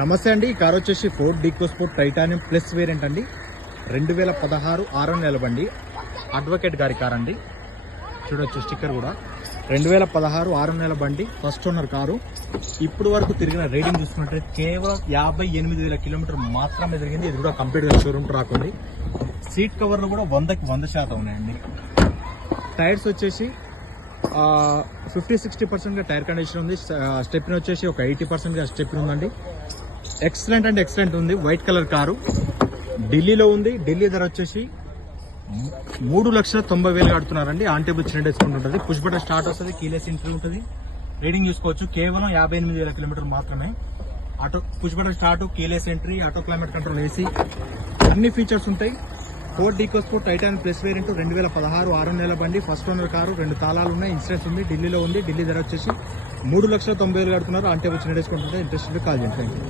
నమస్తే అండి. ఈ కార్ వచ్చేసి Ford EcoSport titanium plus variant అండి. 2016 6 నెలల బండి. అడ్వకేట్ గారి కార్ అండి. చూడొచ్చు స్టిక్కర్ కూడా. 2016 6 నెలల బండి, ఫస్ట్ ఓనర్ కారు. ఇప్పుడు వరకు తిరిగిన రేటింగ్ చూసుకుంటే కేవలం 58,000 కిలోమీటర్ మాత్రమే తిరిగింది. ఇది కూడా కంప్లీట్ గా షోరూమ్ ట్రాక్ ఉంది. సీట్ కవర్లు కూడా 100కి 100% ఉన్నాయండి. టైర్స్ వచ్చేసి 50-60% గా టైర్ కండిషన్ ఉంది. స్టెప్ని వచ్చేసి ఒక 80% గా స్టెప్ని ఉందండి. ఎక్సలెంట్ అంటే ఎక్సలెంట్ ఉంది. వైట్ కలర్ కారు ఢిల్లీలో ఉంది. ఢిల్లీ ధర వచ్చేసి 3,90,000 కడుతున్నారండి. ఆన్ టేబుల్ చిన్న డిస్కౌంట్ ఉంటుంది. పుష్ బటన్ స్టార్ట్ వస్తుంది, కీలెస్ ఎంట్రీ ఉంటుంది. రేటింగ్ చూసుకోవచ్చు, కేవలం 58,000 కిలోమీటర్ మాత్రమే. Auto push button start, keyless entry, auto climate control, AC, అన్ని ఫీచర్స్ ఉంటాయి. Ford EcoSport titanium plus variant 2016 6 నెలల బండి, ఫస్ట్ ఓనర్ కారు. 2 తాళాలు ఉన్నాయి. ఇన్సూరెన్స్ ఉంది. ఢిల్లీలో ఉంది. ఢిల్లీ ధర వచ్చేసి 3,90,000 కడుతున్నారు. ఆన్ టేబుల్ చిన్న డిస్కౌంట్ ఉంటుంది. ఇంట్రెస్ట్ కాల్ చేయండి.